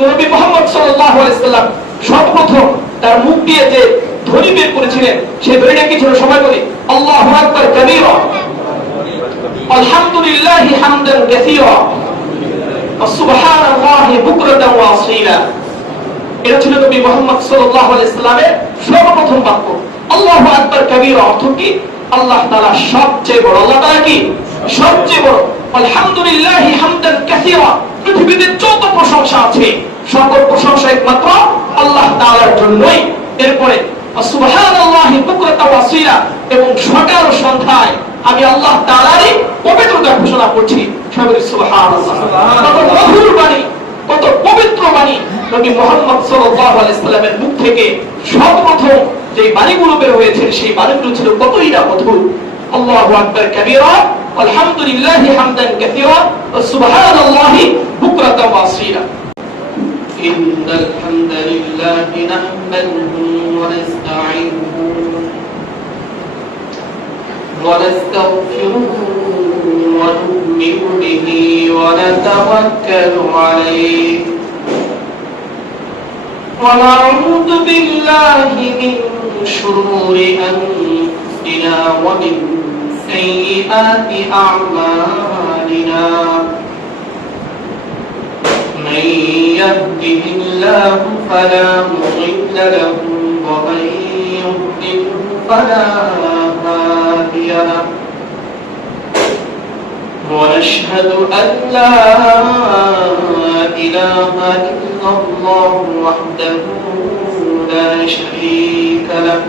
নবী মুহাম্মদ সাল্লাল্লাহু আলাইহি সাল্লাম সর্বপ্রথম তার মুখ দিয়ে যে ধ্বনি বের করেছিলেন সেই ধ্বনিটা কি ছিল? সবাই বলি আল্লাহু আকবার কাবীরা, আলহামদুলিল্লাহি হামদান কাসীরা, সুবহানাল্লাহি বুকরাতান ওয়া আসীলা। এটা ছিল নবী মুহাম্মদ সাল্লাল্লাহু আলাইহি সাল্লামের সর্বপ্রথম বাক্য। আল্লাহু আকবার কাবীরা অর্থ কি? আল্লাহ তাআলা সবচেয়ে বড়। আল্লাহ তাআলা কি? সবচেয়ে বড়। আলহামদুলিল্লাহি হামদান কাসীরা, পৃথিবীতে যত প্রশংসা আছে সকল প্রশংসা একমাত্র আল্লাহ তাআলার জন্যই। এরপরে সুবহানাল্লাহি বুকরাতান ওয়া আসীলা, এবং সকাল ও সন্ধ্যায় আমি আল্লাহ তাআলারই পবিত্রতা ঘোষণা করছি। সবাই সুবহানাল্লাহ। কত মধুর বাণী, কত পবিত্র বাণী নবী মুহাম্মদ সাল্লাল্লাহু আলাইহি সাল্লামের মুখ থেকে সর্বপ্রথম যে বাণীগুলো বের হয়েছে সেই বাণীগুলো ছিল কতই না মধুর। আল্লাহু আকবার কাবীরা, আলহামদুলিল্লাহি হামদান কাসীরা, ওয়া সুবহানাল্লাহি বুকরাতান ওয়া আসীলা। ইন্নাল হামদালিল্লাহি নাহমাদুহু ওয়া নাস্তাঈনুহু ওয়া নাস্তাগফিরুহু ওয়া নু'মিনু বিহি ওয়া নাতাওয়াক্কালু আলাইহি ওয়া না'উযু বিল্লাহি মিন শুরুরি আনফুসিনা ওয়া মিন সাইয়্যাতি আ'মালিনা। من يهده الله فلا مضل له ومن يضلل فلا هادي له ونشهد أن لا إله إلا الله وحده لا شريك له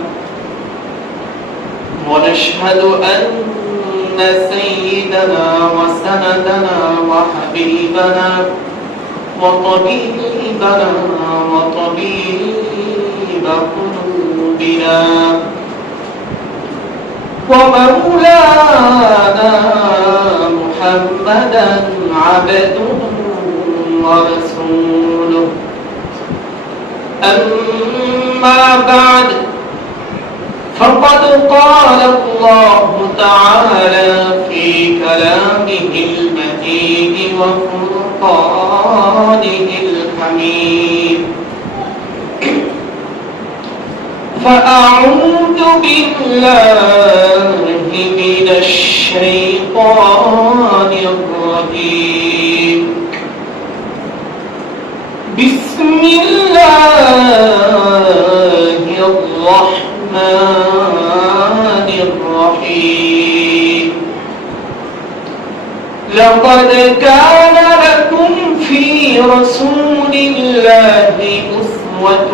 ونشهد أن سيدنا وسندنا وحبيبنا وطبيبنا وطبيب قلوبنا ومولانا محمدا عبده ورسوله. أما بعد فقد قال الله تعالى في كلامه المجيد وفرقانه الحميد: فأعوذ بالله من الشيطان الرجيم. بسم الله الرحمن الرحيم. لقد كان لكم في رسول الله أسوة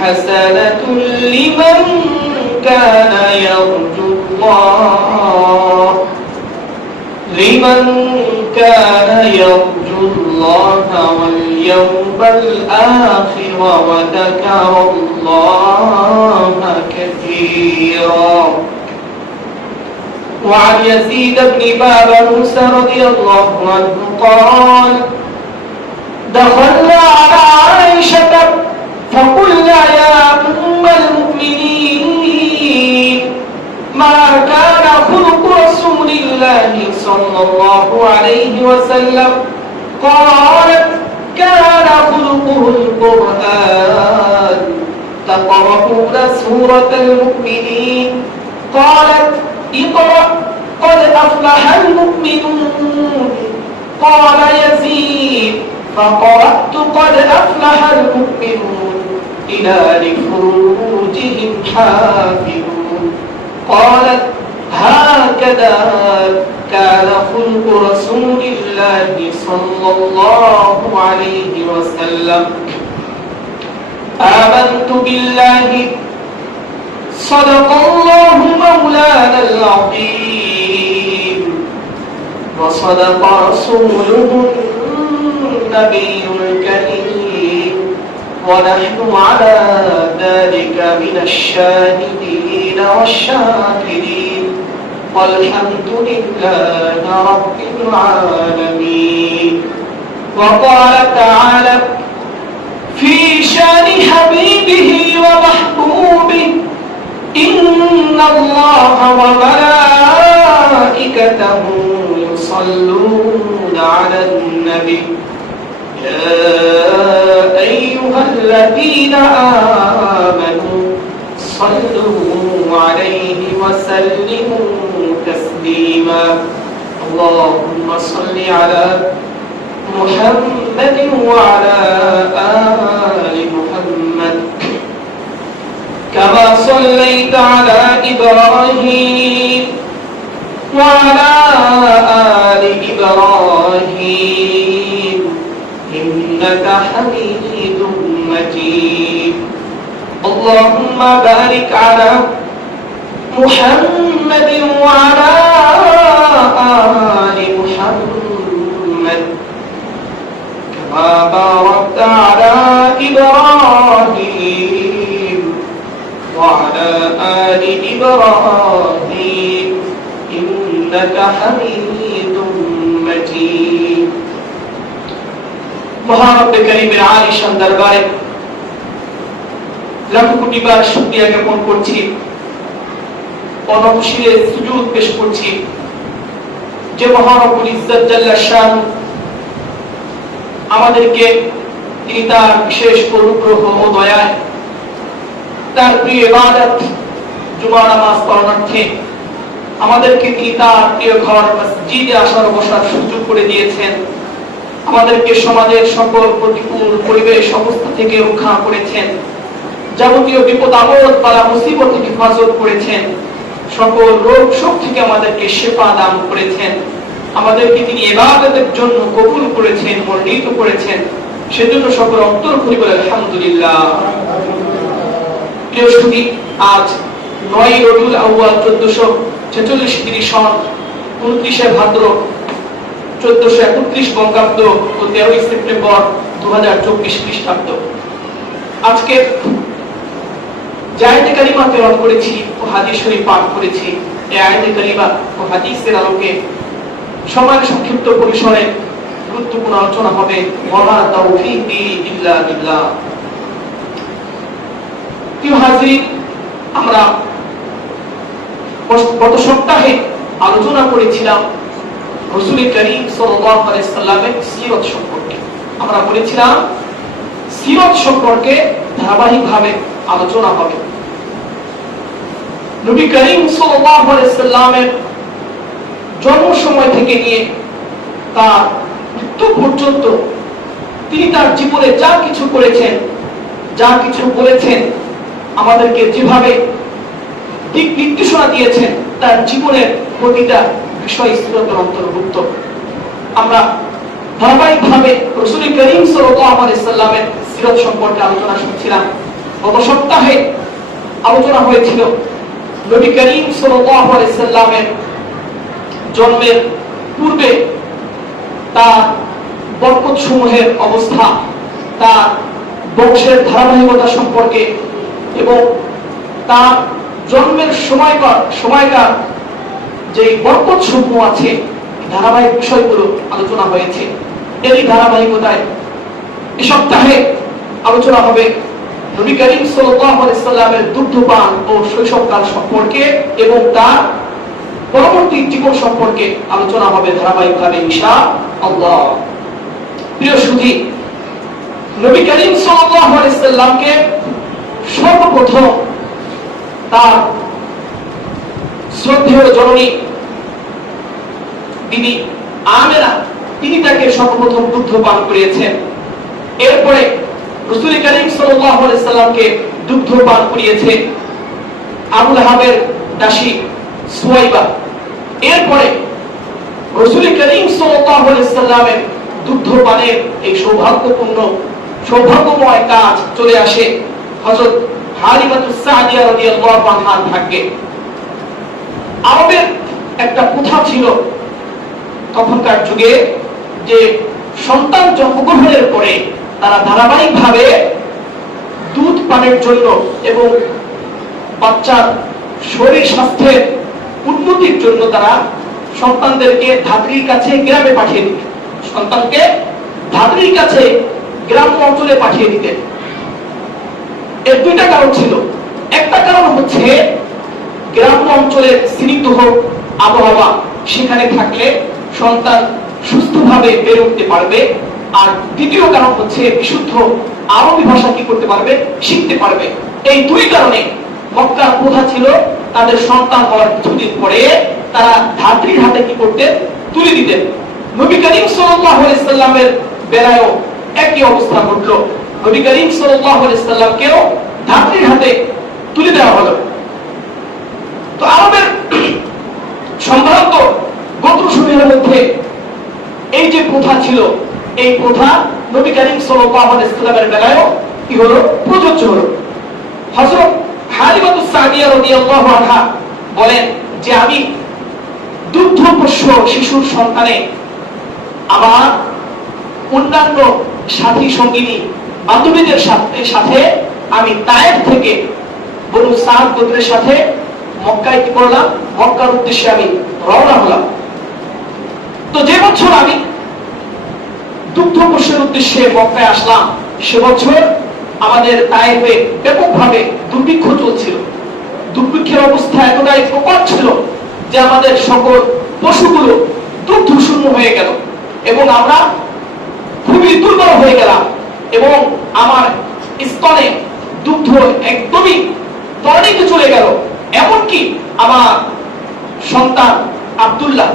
حسنة لمن كان يرجو الله واليوم الآخر وذكر الله كثيرا. وعن يزيد بن بابنوس رضي الله عنه قال: دخلنا على عائشة فقلنا يا أم المؤمنين ما كان خلق رسول الله صلى الله عليه وسلم؟ قالت: كان خلقه القرآن. تقرؤون سورة المؤمنين؟ قالت: اقرأ قد أفلح المؤمنون. قال يزيد: فقرأت قد أفلح المؤمنون إلى لفروجهم حافظون. قالت: هكذا كان خلق رسول الله صلى الله عليه وسلم. آمنت بالله صدق الله مولانا العظيم وصدق رسوله النبي الكريم ونحن على ذلك من الشاهدين والشاكرين والحمد لله رب العالمين. وقال تعالى في شان حبيبه ومحبوبه: إن الله وملائكته يصلون على النبي يا আইয়ুহাল্লাযীনা আমানু সাল্লু আলাইহি ওয়া সাল্লিমু তাসলিমা আল্লাহুম্মা সাল্লি আলা মুহাম্মাদিন ওয়া আলা আলি মুহাম্মাদ কামা সাল্লাইতা আলা ইব্রাহিম وعلى آل إبراهيم إنك حميد مجيد اللهم بارك على محمد وعلى آل محمد كما باركت على إبراهيم وعلى آل إبراهيم إنك حميد مجيد মহান করিমের আলিশান দরবারে লাখ কোটি বার শুকরিয়া জ্ঞাপন করছি, অনবসরে সুজুদ পেশ করছি যে মহান রব্বুল ইজ্জত জাল্লা শান আমাদেরকে তিনি তার বিশেষ অনুগ্রহ ও দয়ায় তার প্রিয় ইবাদত জুমা নামাজ পড়ানোর্থে আমাদেরকে তিনি তার প্রিয় ঘর মসজিদে আসার বসার সুযোগ করে দিয়েছেন। আমাদেরকে সমাজের সকল প্রতিকূল পরিবেশ অবস্থা থেকে রক্ষা করেছেন, যাবতীয় বিপদ আপদ বালা মুসিবত থেকে হেফাজত করেছেন, সকল রোগ শোক থেকে আমাদেরকে শিফা দান করেছেন, আমাদেরকে তিনি ইবাদতের জন্য কবুল করেছেন, মনোনীত করেছেন। সেজন্য সকল অন্তর খুলে বলে আলহামদুলিল্লাহ। প্রিয় সুধী, আজ 9 রবিউল আউয়াল 1446 হিজরি সন 29 ভাদ্র 1431 বঙ্গাব্দ ও 13 সেপ্টেম্বর 2024 খ্রিস্টাব্দ। আজকে যে আয়াতে কারিমা তেলাওয়াত করেছি ও হাদিস শরীফ পাঠ করেছি, এই আয়াতে কারিমা ও হাদিসের আলোকে সমান সংক্ষিপ্ত পরিসরে গুরুত্বপূর্ণ আলোচনা হবে। ওয়া তাওফীকি ইল্লা বিল্লাহ। প্রিয় হাজির, আমরা গত সপ্তাহে আলোচনা করেছিলাম রাসূল করিম সাল্লাল্লাহু আলাইহি সাল্লামের সিরাত সম্পর্কে। আমরা বলেছিলাম সিরাত সম্পর্কে ধারাবাহিকভাবে আলোচনা হবে। নবী করিম সাল্লাল্লাহু আলাইহি সাল্লামের জন্ম সময় থেকে নিয়ে তার মৃত্যু পর্যন্ত তিনি তার জীবনে যা কিছু করেছেন, যা কিছু বলেছেন, আমাদেরকে যেভাবে দিক নির্দেশনা দিয়েছেন, তার জীবনের প্রতিটা বিষয় সিরাতের অন্তর্ভুক্ত। আমরা ধারাবাহিকভাবে রাসূল করিম সাল্লাল্লাহু আলাইহি সাল্লামের সিরাত সম্পর্কে আলোচনা শুনছিলাম। গত সপ্তাহে আলোচনা হয়েছিল নবী করিম সাল্লাল্লাহু আলাইহি সাল্লামের জন্মের পূর্বে তার বরকত সমূহের অবস্থা, তার বংশের ধারাবাহিকতা সম্পর্কে এবং তার জন্মের সময়কার যে বরকত সমূহ আছে, ধারাবাহিক বিষয়গুলো আলোচনা হয়েছে। এরই ধারাবাহিকতায় এই সপ্তাহে আলোচনা হবে নবী করিম সাল্লাল্লাহু আলাইহি সাল্লামের দুগ্ধপান ও শৈশবকাল সম্পর্কে এবং তার পরবর্তী জীবন সম্পর্কে আলোচনা হবে ধারাবাহিকভাবে ইনশাআল্লাহ। প্রিয় সুধী, নবী করিম সাল্লাল্লাহু আলাইহি সাল্লামকে সর্বপ্রথম তার শ্রদ্ধেয় জননী বিবি আমেনা তিনি তাকে সর্বপ্রথম দুগ্ধ পান করিয়েছেন। এরপরে রাসূল করিম সাল্লাল্লাহু আলাইহি সাল্লামকে দুগ্ধ পান করিয়েছে আবু লাহাবের দাসী সুয়াইবা। এরপরে রাসূল করিম সাল্লাল্লাহু আলাইহি সাল্লামের দুগ্ধ পানের এই সৌভাগ্যময় কাজ চলে আসে হযরত হালিমাতুস সাদিয়া রাদিয়াল্লাহু আনহার ভাগ্যে। আরবের একটা প্রথা ছিল তখনকার যুগে যে সন্তান জন্মগ্রহণের পরে তারা ধারাবাহিকভাবে দুধ পানের জন্য এবং বাচ্চার শরীর স্বাস্থ্যের উন্নতির জন্য তারা সন্তানদেরকে ধাত্রীর কাছে গ্রামে পাঠিয়ে দিতেন। সন্তানকে ধাত্রীর কাছে গ্রাম্য অঞ্চলে পাঠিয়ে দিতেন। এর দুইটা কারণ ছিল। একটা কারণ হচ্ছে গ্রাম্য অঞ্চলের স্নিগ্ধ আবহাওয়া, সেখানে থাকলে সন্তান সুস্থভাবে বেড়ে উঠতে পারবে। আর দ্বিতীয় কারণ হচ্ছে বিশুদ্ধ আরবি ভাষা কি করতে পারবে, শিখতে পারবে। এই দুই কারণে মক্কার প্রথা ছিল তাদের সন্তান হওয়ার কিছুদিন পরে তারা ধাত্রীর হাতে কি করতেন, তুলে দিতেন। নবী করিম সাল্লাল্লাহু আলাইহি সাল্লামের বেলায়ও একই অবস্থা ঘটলো। নবী করিম সাল্লাল্লাহু আলাইহি সাল্লামকেও ধাত্রীর হাতে তুলে দেওয়া হলো। তো আরবের সম্ভ্রান্ত গোত্রসমূহের মধ্যে এই যে প্রথা ছিল, এই প্রথা নবী করিম সাল্লাল্লাহু আলাইহি সাল্লামের বেলায়ও কি হলো, প্রযোজ্য হলো। হযরত হালিমাতুস সাদিয়া রাদিয়াল্লাহু আনহা বলেন যে আমি দুগ্ধপোষ্য শিশুর সন্তানে আমার অন্যান্য সাথী সঙ্গিনী বান্ধবীদের সাথে আমি তায়েফ থেকে বনু সাদ গোত্রের সাথে মক্কায় কি করলাম, মক্কার উদ্দেশ্যে আমি রওনা হলাম। তো যে বছর আমি দুগ্ধপোষ্যের উদ্দেশ্যে মক্কায় আসলাম, সে বছর আমাদের তায়েফে ব্যাপকভাবে দুর্ভিক্ষ চলছিল। দুর্ভিক্ষের অবস্থা এতটাই প্রকট ছিল যে আমাদের সকল পশুগুলো দুগ্ধ শূন্য হয়ে গেল এবং আমরা খুবই দুর্বল হয়ে গেলাম এবং আমার স্তনে দুগ্ধ একদমই তলানিতে চলে গেল। এমনকি আমার সন্তান আব্দুল্লাহ,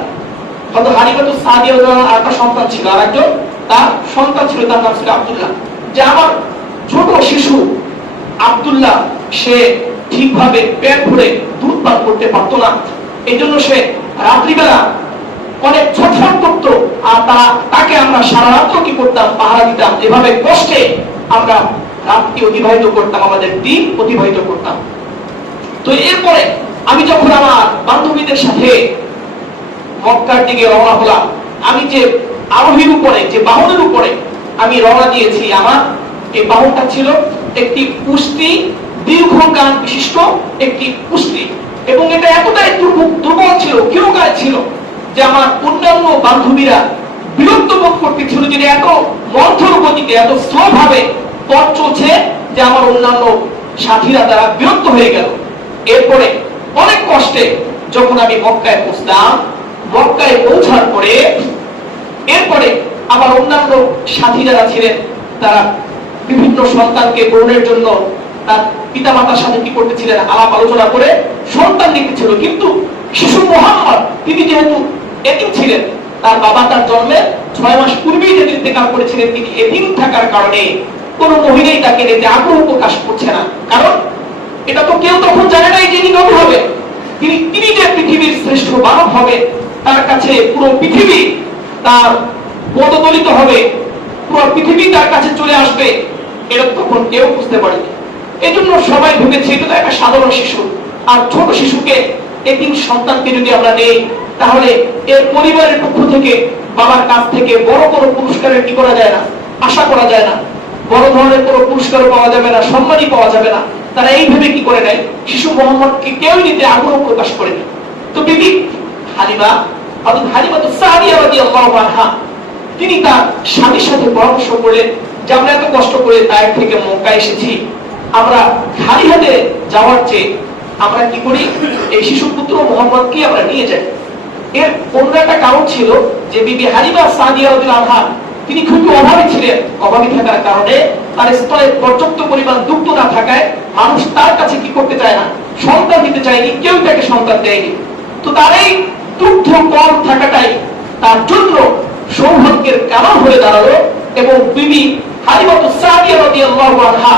হয়তো হালিমাতুস সাদিয়া আর একটা সন্তান ছিল, আর একজন তার সন্তান ছিল, তার নাম ছিল আব্দুল্লাহ। যে আমার ছোট শিশু আব্দুল্লাহ সে ঠিকভাবে পেট ভরে দুধ পান করতে পারতো না। এই জন্য সে রাত্রিবেলা অনেক ছটফট করতো, আর তাকে আমরা সারা রাত্র কি করতাম, পাহারা দিতাম। এভাবে কষ্টে আমরা রাত্রি অতিবাহিত করতাম, আমাদের দিন অতিবাহিত করতাম। তো এরপরে আমি যখন আমার বান্ধবীদের সাথে মক্কার দিকে রওনা হলাম, আমি যে আরোহীর উপরে, যে বাহনের উপরে আমি রওনা দিয়েছি, আমার এই বাহনটা ছিল একটি পুষ্টি দীর্ঘকাল বিশিষ্ট একটি পুষ্টি, এবং এটা এতটাই দুর্বল ছিল, ক্ষীণকায় ছিল যে আমার অন্যান্য বান্ধবীরা বিরক্ত বোধ করতেছিল যে এত মন্থর গতিতে, এত স্লো ভাবে পথ চলছে যে আমার অন্যান্য সাথীরা তারা বিরক্ত হয়ে গেল। এরপরে অনেক কষ্টে যখন আমি মক্কায় পৌঁছলাম, মক্কায় পৌঁছার পরে এরপরে আমার অন্যান্য সাথী যারা ছিলেন তারা বিভিন্ন সন্তানকে গ্রহণের জন্য তার পিতা মাতার সাথে কি করতেছিলেন, আলাপ আলোচনা করে সন্তান দিতেছিল। কিন্তু শিশু মুহাম্মদ তিনি যেহেতু এতিম ছিলেন, তার বাবা তার জন্মের 6 মাস পূর্বেই যে ইন্তেকাল করেছিলেন, তিনি এতিম থাকার কারণে কোনো মহিলাই তাকে নিতে আগ্রহ প্রকাশ করছে না। কারণ এটা তো কেউ তখন জানে নাই যে নবী হবে, তিনি যে পৃথিবীর শ্রেষ্ঠ মানব হবে, তার কাছে পুরো পৃথিবী তার পদদলিত হবে, পুরো পৃথিবী তার কাছে চলে আসবে, এটা তখন কেউ বুঝতে পারেনি। এই জন্য সবাই ভেবেছে এটা একটা সাধারণ শিশু। আর ছোট শিশুকে, এতিম সন্তানকে যদি আমরা নেই, তাহলে এর পরিবারের পক্ষ থেকে, বাবার কাছ থেকে বড় কোনো পুরস্কারের কি করা যায় না, আশা করা যায় না। বড় ধরনের কোনো পুরস্কারও পাওয়া যাবে না, সম্মানই পাওয়া যাবে না। তারা এই ভেবে কি করে নেয়, শিশু মোহাম্মদকে কেউ নিতে আগ্রহ প্রকাশ করেনি। তো বিবি হালিমা, হালিমাতুস সাদিয়া রাদিয়াল্লাহু আনহা, তিনি তার স্বামীর সাথে পরামর্শ করলেন যে আমরা এত কষ্ট করে তায়েফ থেকে মক্কা এসেছি, আমরা খালি হাতে যাওয়ার চেয়ে আমরা কি করি, এই শিশু পুত্র মোহাম্মদকে আমরা নিয়ে যাই। এর অন্য একটা কারণ ছিল যে বিবি হালিমা সাদিয়া রাদিয়াল্লাহু আনহা তিনি খুবই অভাবী ছিলেন। অভাবী থাকার কারণে তার স্তরে পর্যাপ্ত পরিমাণ দুগ্ধ না থাকায় মানুষ তার কাছে কি করতে চায় না, সন্তান দিতে চায়নি, কেউ তাকে সন্তান দেয়নি। তো তার এই দুগ্ধ কম থাকাটাই তার জন্য সৌভাগ্যের কারণ হয়ে দাঁড়ালো। এবং বিবি হালিমাতুস সাদিয়া রাদিয়াল্লাহু আনহা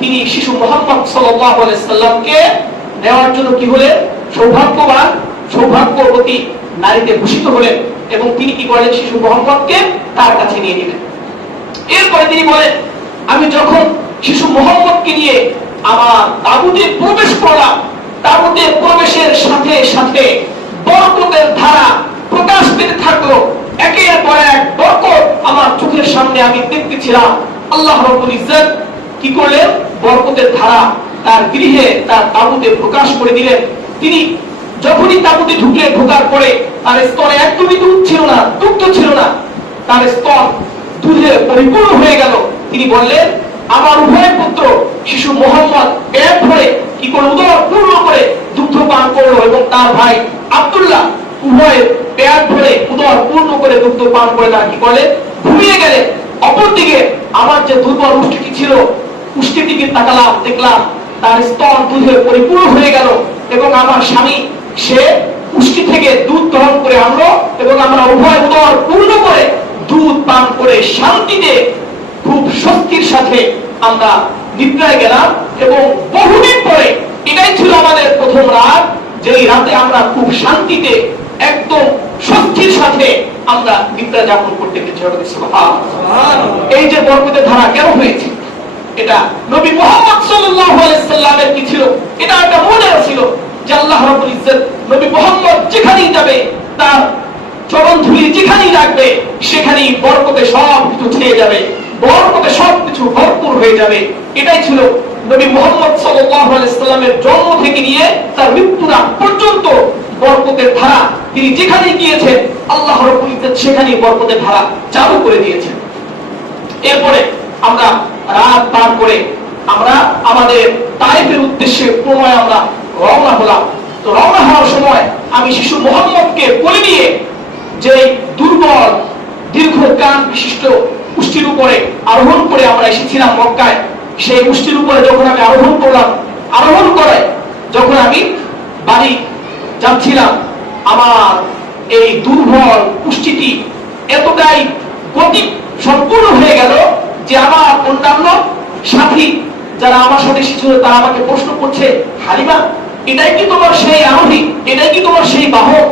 তিনি শিশু মুহাম্মদ সাল্লাল্লাহু আলাইহি সাল্লামকে নেওয়ার জন্য কি হলেন, সৌভাগ্যবান, সৌভাগ্যবতী নারীতে ভূষিত হলেন এবং তিনি কি করলেন, শিশু মুহাম্মদকে তার কাছে নিয়ে নিলেন। এরপরে তিনি বলেন, আমি যখন শিশু মুহাম্মদকে নিয়ে আমার তাঁবুতে প্রবেশ করলাম, তাঁবুতে প্রবেশের সাথে সাথে বরকতের ধারা প্রকাশ পেতে থাকলো। একের পর এক বরকত আমার চোখের সামনে আমি দেখতেছিলাম। আল্লাহ রাব্বুল ইজ্জত কি করলেন, বরকতের ধারা তার গৃহে, তার তাঁবুতে প্রকাশ করে দিলেন। তিনি যখনই তাঁবুতে ঢুকলেন, ঢোকার পরে তার স্তনে একদমই দুধ ছিল না, দুগ্ধ ছিল না, তার স্তন দুধে পরিপূর্ণ হয়ে গেল। তিনি বললেন, আমার উভয় পুত্র শিশু মোহাম্মদ পেট ভরে কি করে, উদর পূর্ণ করে দুগ্ধ পান করলো, এবং তার ভাই আব্দুল্লাহ উভয় পেট ভরে উদর পূর্ণ করে দুগ্ধ পান করে তারা কি করলেন, ঘুমিয়ে গেলেন। অপরদিকে আমার যে দুর্বল উষ্টিটি ছিল, উষ্টিটিকে তাকালাম, দেখলাম তার স্তন দুধে পরিপূর্ণ হয়ে গেল এবং আমার স্বামী সে উষ্টি থেকে দুধ গ্রহণ করে আনলো এবং আমরা উভয় উদর পূর্ণ করে দুধ পান করে শান্তিতে খুব স্বস্তির সাথে আমরা নিদ্রায় গেলাম। এবং বহুদিন পরে এটাই ছিল আমাদের প্রথম রাত, যেই রাতে আমরা খুব শান্তিতে একদম স্বস্তির সাথে আমরা নিদ্রা যাপন করতে পেরেছি। এই যে বরকতের ধারা কেন হয়েছে, এটা নবী মুহাম্মদ সাল্লাল্লাহু আলাইহি সাল্লামের কি ছিল, এটা একটা মনে ছিল যে আল্লাহ রাব্বুল ইজ্জত নবী মুহাম্মদ যেখানেই যাবে তার চরণ ধুলি যেখানেই রাখবে সেখানেই বরকতে সব কিছু ছেয়ে যাবে, বরকতে সবকিছু ভরপুর হয়ে যাবে। এটাই ছিল নবী মুহাম্মদ সাল্লাল্লাহু আলাইহি সাল্লামের জন্ম থেকে নিয়ে তার মৃত্যুর আগ পর্যন্ত বরকতের ধারা তিনি যেখানেই গিয়েছেন আল্লাহ রাব্বুল ইজ্জত সেখানেই বরকতের ধারা চালু করে দিয়েছেন। এরপরে আমরা রাত পার করে আমরা আমাদের তায়েফের উদ্দেশ্যে পুনরায় আমরা রওনা হলাম। তো রওনা হওয়ার সময় আমি শিশু মুহাম্মদকে কোলে নিয়ে যে দুর্বল দীর্ঘ কান বিশিষ্ট উষ্টির উপরে আরোহণ করে আমরা এসেছিলাম মক্কায়, সেই উষ্টির উপরে যখন আমি আরোহণ করলাম, আরোহণ করে যখন আমি বাড়ি যাচ্ছিলাম, আমার এই দুর্বল উষ্টিটি এতটাই গতি সম্পূর্ণ হয়ে গেল যে আমার অন্যান্য সাথী যারা আমার সাথে এসেছিল তারা আমাকে প্রশ্ন করছে, হালিমা এটাই কি তোমার সেই আরোহী, এটাই কি তোমার সেই বাহন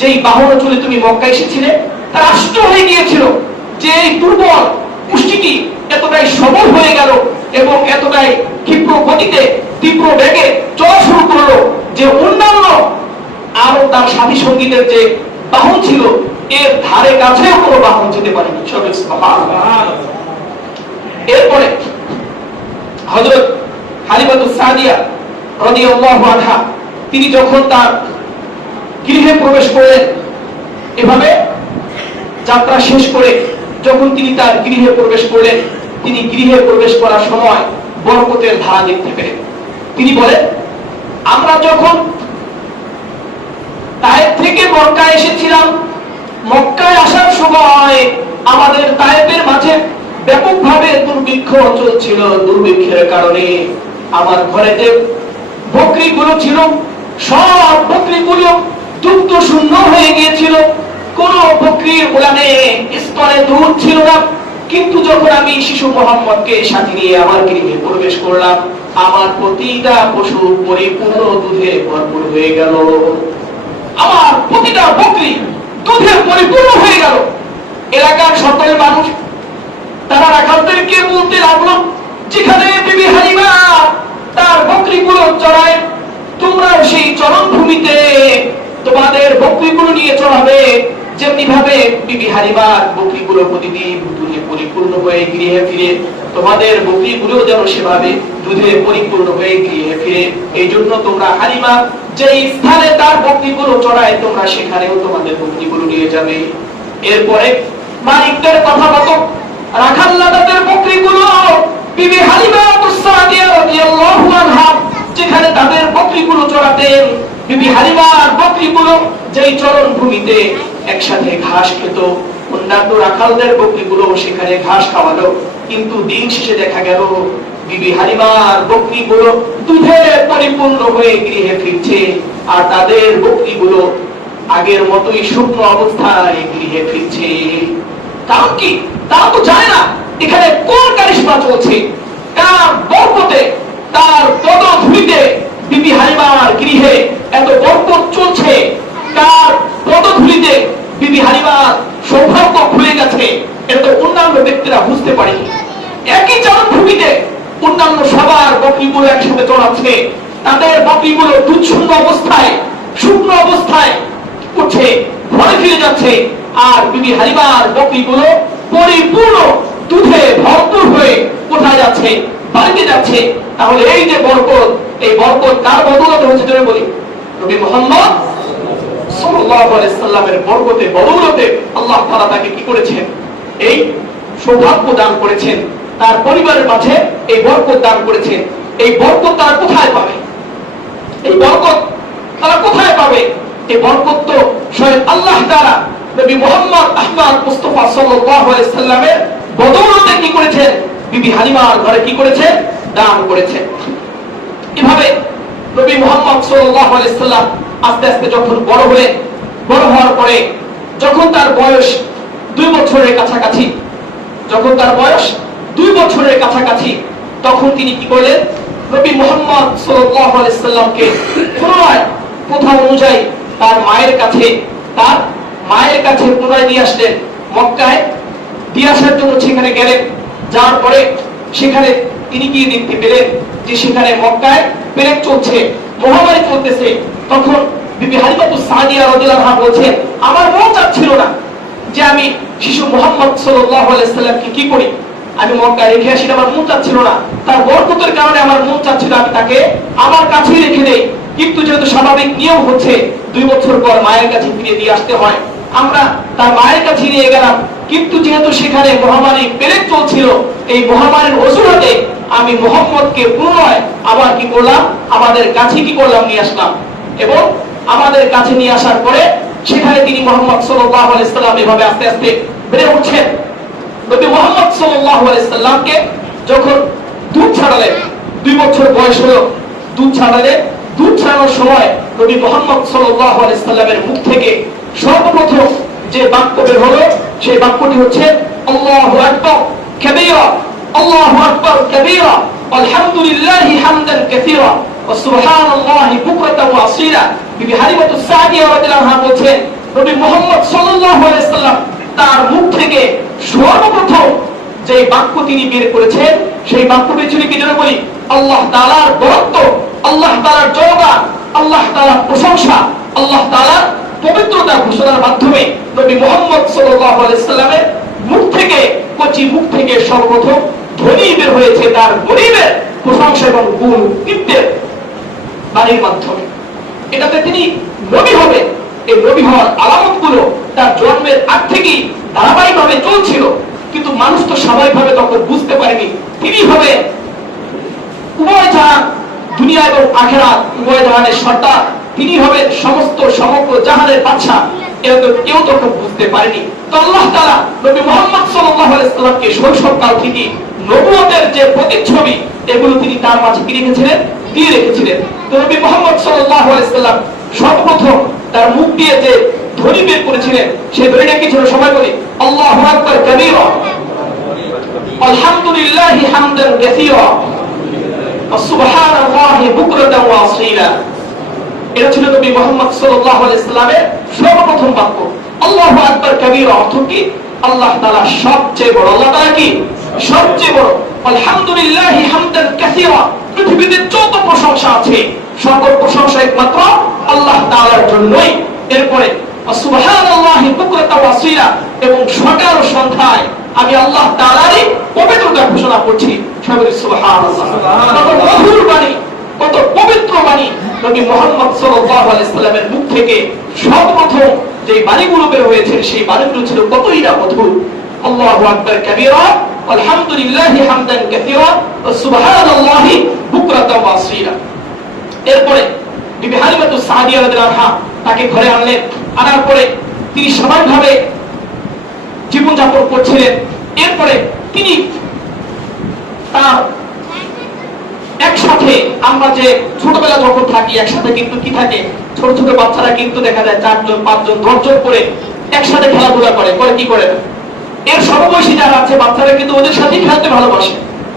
যেই বাহনে চলে তুমি মক্কা এসেছিলে? তারা আশ্চর্য হয়ে গিয়েছিল যে এই দুর্বল পুষ্টিটি এতটাই সবল হয়ে গেল এবং এতটাই ক্ষিপ্র গতিতে তীব্র বেগে চলা শুরু করলো যে অন্যান্য আরো তার সাথী সঙ্গীদের যে বাহন ছিল এর ধারে কাছেও কোনো বাহন যেতে পারেনি। এরপরে হযরত হালিমাতুস সাদিয়া রাদিয়াল্লাহু আনহা তিনি যখন তার গৃহে প্রবেশ করলেন, এভাবে যাত্রা শেষ করে যখন তিনি তার গৃহে প্রবেশ করলেন, তিনি গৃহে প্রবেশ করার সময় বরকতের ধারা দেখতে পেলেন। তিনি বলেন, আমরা যখন তায়েফ থেকে মক্কায় এসেছিলাম, মক্কায় আসার সময় আমাদের তায়েফের মাঝে ব্যাপকভাবে দুর্ভিক্ষ চলছিল। দুর্ভিক্ষের কারণে আমার ঘরেতে বকরিগুলো ছিল, সব বকরিগুলো দুগ্ধ শূন্য হয়ে গিয়েছিল, কোন বকরির উলানে স্তনে দুধ ছিল না। কিন্তু যখন আমি শিশু মুহাম্মদকে সাথে নিয়ে আমার গৃহে প্রবেশ করলাম, আমার প্রতিটা পশু পরিপূর্ণ দুধে ভরপুর হয়ে গেল, আমার প্রতিটা বকরি দুধে পরিপূর্ণ হয়ে গেল। এলাকার সকল মানুষ তারা রাখালদেরকে বলতে লাগলো, যেখানে বিবি হালিমা তার বকরিগুলো চড়ায়, তোমরাও সেই চরণভূমিতে তোমাদের বকরিগুলো নিয়ে চড়াবে, যেমনি ভাবে বিবি হালিমার বকরিগুলো প্রতিদিন দুধে পরিপূর্ণ হয়ে গৃহে ফিরে, তোমাদের বকরিগুলো যেন সেভাবে দুধে পরিপূর্ণ হয়ে গৃহে ফিরে। এই জন্য তোমরা হালিমা যে স্থানে তার বকরিগুলো চড়ায় তোমরা সেখানেও তোমাদের বকরিগুলো নিয়ে যাবে। এরপরে মালিকদের কথা মতো রাখাল্লাদের বকরিগুলো বিবি হালিমাতুস সাদিয়া রাদিয়াল্লাহু আনহা যেখানে তাদের বকরিগুলো চড়াতেন, বিবি হালিমার বকরিগুলো যেই চরণ ভূমিতে একসাথে ঘাস খেত, অন্যান্য রাখালদের বকরিগুলো সেখানে ঘাস খাওয়ালো। কিন্তু দিন শেষে দেখা গেল বিবি হালিমার বকরিগুলো দুধে পরিপূর্ণ হয়ে গৃহে ফিরছে, আর তাদের বকরিগুলো আগের মতোই শুকনো অবস্থায় গৃহে ফিরছে। কারণ কি? তারা তো জানে না এখানে কোন কারিশমা চলছে, কার বরকতে, তার পদধূলিতে বিবি হালিমার গৃহে এত বরকত চলছে, কার পদধূলিতে বিবি হালিমার সৌভাগ্য খুলে গেছে, এটা তো অন্যান্য ব্যক্তিরা বুঝতে পারেনি। একই চরণভূমিতে অন্যান্য সবার বকরিগুলো একসাথে চড়াচ্ছে, তাদের বকরিগুলো দুধ শূন্য অবস্থায় শুকনো অবস্থায় উঠছে, ঘরে ফিরে যাচ্ছে, আর বিবি হালিমার বকরিগুলো পরিপূর্ণ দুধে ভরপুর হয়ে কোথায় যাচ্ছে? বাড়িতে যাচ্ছে। তাহলে এই যে বরকত, এই বরকত কার বদৌলতে হচ্ছে জোরে বলি? নবী মুহাম্মদ সাল্লাল্লাহু আলাইহি সাল্লামের বরকতে বদৌলতে আল্লাহ তাআলা তাকে কি করেছেন? এই সৌভাগ্য দান করেছেন, তার পরিবারের মাঝে এই বরকত দান করেছেন। এই বরকত তারা কোথায় পাবে? এই বরকত তারা কোথায় পাবে? এই বরকত তো স্বয়ং আল্লাহ তাআলা নবী মুহাম্মদ আহমদ মুস্তাফা সাল্লাল্লাহু আলাইহি সাল্লামের বদৌলতে কি করেছেন, বিবি হালিমার ঘরে কি করেছে, দান করেছে। এভাবে নবী মুহাম্মদ সাল্লাল্লাহু আলাইহি সাল্লাম আস্তে আস্তে যখন বড় হওয়ার পরে যখন তার বয়স 2 বছরের কাছাকাছি, তখন তিনি কি করলেন, নবী মুহাম্মদ সাল্লাল্লাহু আলাইহি সাল্লামকে পুনরায় প্রথা অনুযায়ী তার মায়ের কাছে পুনরায় নিয়ে আসলেন। মক্কায় দিয়ে আসার জন্য সেখানে গেলেন। যাওয়ার পরে সেখানে তিনি গিয়ে দেখতে পেলেন যে সেখানে মক্কায় পেরেক চলছে, মহামারী চলতেছে। তখন বিবি হালিমাতুস সাদিয়া রাদিয়াল্লাহু আনহা বলছেন, আমার মন চাচ্ছিল না যে আমি শিশু মুহাম্মদ সাল্লাল্লাহু আলাইহি সাল্লামকে কি করি, আমি মক্কায় রেখে আসি, আমার মন চাচ্ছিল না। তার বরকতের কারণে আমার মন চাচ্ছিল আমি তাকে আমার কাছেই রেখে দেই। কিন্তু যেহেতু স্বাভাবিক নিয়ম হচ্ছে 2 বছর পর মায়ের কাছে ফিরে দিয়ে আসতে হয়, আমরা তার মায়ের কাছে নিয়ে গেলাম। কিন্তু যেহেতু সেখানে মহামারী পেরেক চলছিল, এই মহামারীর অজুহাতে আমি মুহাম্মদকে পুনরায় আবার কি করলাম, আমাদের কাছে কি করলাম, নিয়ে আসলাম। এবং আমাদের কাছে নিয়ে আসার পরে সেখানে তিনি মুহাম্মদ সাল্লাল্লাহু আলাইহি সাল্লাম এভাবে আস্তে আস্তে বেড়ে উঠছেন। নবী মুহাম্মদ সাল্লাল্লাহু আলাইহি সাল্লামকে যখন দুধ ছাড়ালেন, 2 বছর বয়স হলো, দুধ ছাড়ানোর সময় নবী মুহাম্মদ সাল্লাল্লাহু আলাইহি সাল্লামের মুখ থেকে সর্বপ্রথম যে বাক্য বের হলো, সেই বাক্যটি হচ্ছে আল্লাহু আকবার কাবীরা, আল্লাহু আকবার কাবীরা, আলহামদুলিল্লাহি হামদান কাসীরা ওয়া সুবহানাল্লাহি বুকরাতান ওয়া আসীলা। বিবি হালিমাতুস সাদিয়া রাদিয়াল্লাহু আনহা বলেন, নবী মুহাম্মদ সাল্লাল্লাহু আলাইহি সাল্লাম তার মুখ থেকে সর্বপ্রথম যে বাক্য তিনি বের করেছেন, সেই বাক্যটি ছিল কি যেন বলি, আল্লাহ তাআলার বরত্ব, আল্লাহ তাআলার জয়গান, আল্লাহ তাআলার প্রশংসা, আল্লাহ তাআলার পবিত্রতা ঘোষণার মাধ্যমে নবী মুহাম্মদ সাল্লাল্লাহু আলাইহি সাল্লামের মুখ থেকে সর্বপ্রথম ধ্বনি বের হয়েছে তার গরিবের প্রশংসা এবং গুণ কীর্তির বাণীর মাধ্যমে। এটাতে তিনি নবী হবে, এই নবী হওয়ার আলামতগুলো তার জন্মের আগ থেকেই ধারাবাহিকভাবে চলছিল। কিন্তু মানুষ তো স্বাভাবিকভাবে তখন বুঝতে পারেনি তিনি হবে উভয় জাহান, দুনিয়া এবং আখিরাত উভয় জাহানের সর্দার, তিনি হবেন সমগ্র জাহানের বাদশা। এটা তো কেউ তখন বুঝতে পারেনি। তো আল্লাহ তাআলা নবী মুহাম্মদ সাল্লাল্লাহু আলাইহি সাল্লামকে শৈশবকাল থেকে নবুয়তের যে প্রতিচ্ছবি, এগুলো তিনি তার মাঝে দিয়ে রেখেছিলেন। তো নবী মুহাম্মদ সাল্লাল্লাহু আলাইহি সাল্লাম সর্বপ্রথম তার মুখ দিয়ে যে ধ্বনি বের করেছিলেন, সেই ধ্বনিটা কি ছিল, সবাই বলি আল্লাহু আকবার কাবীরা, আলহামদুলিল্লাহি হামদান কাসীরা ওয়া সুবহানাল্লাহি বুকরাতান ওয়া আসীলা। এটা ছিল নবী মুহাম্মদ সাল্লাল্লাহু আলাইহি সাল্লামের সর্বপ্রথম বাক্য। আল্লাহু আকবার কাবীরা অর্থ কি, আল্লাহ তাআলা সবচেয়ে বড়, আল্লাহ তাআলা কি সবচেয়ে বড়। আলহামদুলিল্লাহি হামদান কাসীরা, পৃথিবীতে যত প্রশংসা আছে সকল প্রশংসা একমাত্র আল্লাহ তাআলার জন্যই। এরপরে সুবহানাল্লাহি বুকরাতান ওয়া আসীলা, এবং সকাল ও সন্ধ্যায় আমি আল্লাহ তাআলারই পবিত্রতা ঘোষণা করছি। সবাই সুবহানাল্লাহ। কত মধুর বাণী, কত পবিত্র বাণী নবী মুহাম্মদ সাল্লাল্লাহু আলাইহি সাল্লামের মুখ থেকে সর্বপ্রথম যে বাণীগুলো বের হয়েছে, সেই বাণীগুলো ছিল কতই না মধুর। আল্লাহু আকবার কাবীরা, আলহামদুলিল্লাহি হামদান কাসীরা ওয়া সুবহানাল্লাহি বুকরাতান ওয়া আসীলা। এরপরে বিবি হালিমাতুস সাদিয়া রাদিয়াল্লাহু আনহা তাকে ঘরে আনলেন। আনার পরে তিনি স্বাভাবিকভাবে জীবনযাপন করছিলেন। এরপরে তিনি তার একসাথে, আমরা যে ছোটবেলা যখন থাকি একসাথে, কিন্তু কি থাকে, ছোট ছোট বাচ্চারা কিন্তু দেখা যায় 4 জন 5 জন 10 জন করে একসাথে খেলাধুলা করে কি করে না। এর সমবয়সী যারা আছে বাচ্চারা কিন্তু ওদের সাথে খেলতে ভালোবাসে।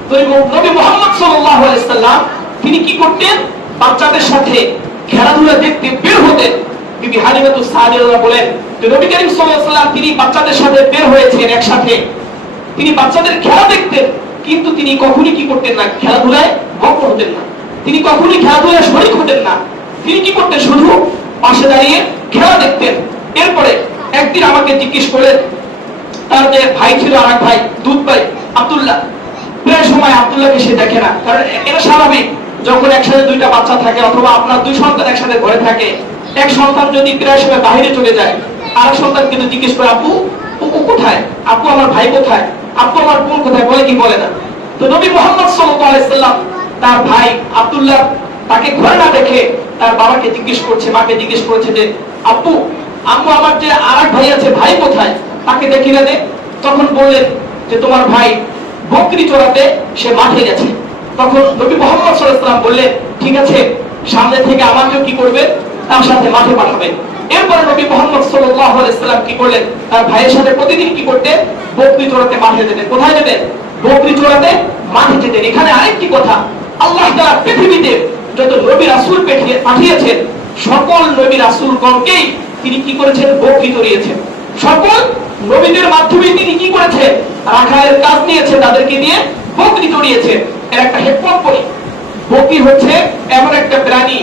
তো নবী মুহাম্মদ সাল্লাল্লাহু আলাইহি সাল্লাম তিনি কি করতেন, বাচ্চাদের সাথে খেলাধুলা দেখতে বের হতেন। বিবি হালিমাতুস সাদিয়া বলেন যে নবী করিম সাল্লাল্লাহু আলাইহি সাল্লাম তিনি বাচ্চাদের সাথে বের হয়েছেন একসাথে, তিনি বাচ্চাদের খেলা দেখতেন, কিন্তু তিনি কখনোই কি করতেন না, খেলাধুলায় মগ্ন হতেন না, তিনি কখনোই খেলাধুলায় শরীক হতেন না। তিনি কি করতেন, শুধু পাশে দাঁড়িয়ে খেলা দেখতেন। এরপরে একদিন আমাকে জিজ্ঞেস করলেন, তার যে ভাই ছিল, আরেক ভাই দুধ ভাই আব্দুল্লাহ, প্রায় সময় আব্দুল্লাহকে সে দেখে না, কারণ এটা স্বাভাবিক যখন একসাথে 2টা বাচ্চা থাকে অথবা আপনার 2 সন্তান একসাথে ঘরে থাকে, এক সন্তান যদি প্রায় সময় বাইরে চলে যায়, আরেক সন্তান কিন্তু জিজ্ঞেস করে, আপু ও কোথায়, আপু আমার ভাই কোথায়, আপু আমার বোন কোথায়, বলে কি বলে না। তো নবী মুহাম্মদ সাল্লাল্লাহু আলাইহি সাল্লাম তার ভাই আব্দুল্লাহ তাকে ঘরে না দেখে তার বাবাকে জিজ্ঞেস করছে, মাকে জিজ্ঞেস করেছে যে আম্মু আমার যে আরেক ভাই আছে, ভাই কোথায়, তাকে দেখি না দে। তখন বললেন যে তোমার ভাই বকরি চড়াতে সে মাঠে গেছে। তখন নবী মুহাম্মদ সাল্লাল্লাহু আলাইহি ওয়াসাল্লাম বললেন, ঠিক আছে, সামনে থেকে আমাকেও কি করবে, তার সাথে মাঠে পাঠাবে। এরপরে নবী মুহাম্মদ সাল্লাল্লাহু আলাইহি ওয়াসাল্লাম কি করলেন, তার ভাইয়ের সাথে প্রতিদিন কি করতেন, বকরি চড়াতে মাঠে যেতেন। কোথায় যেতেন? বকরি চড়াতে মাঠে যেতেন। এখানে আরেকটি কথা, আল্লাহ তাআলা পৃথিবীতে যত নবী রাসূল পাঠিয়েছেন, সকল নবী রাসূলগণকেই তিনি কি করেছেন, বকরি চড়িয়েছেন। সকল নবীদের মাধ্যমে তিনি কি করেছেন, রাখালের কাজ নিয়েছেন, তাদেরকে দিয়ে বকরি চড়িয়েছেন। এর একটা হিকমত বলি, বকরি হচ্ছে এমন একটা প্রাণী,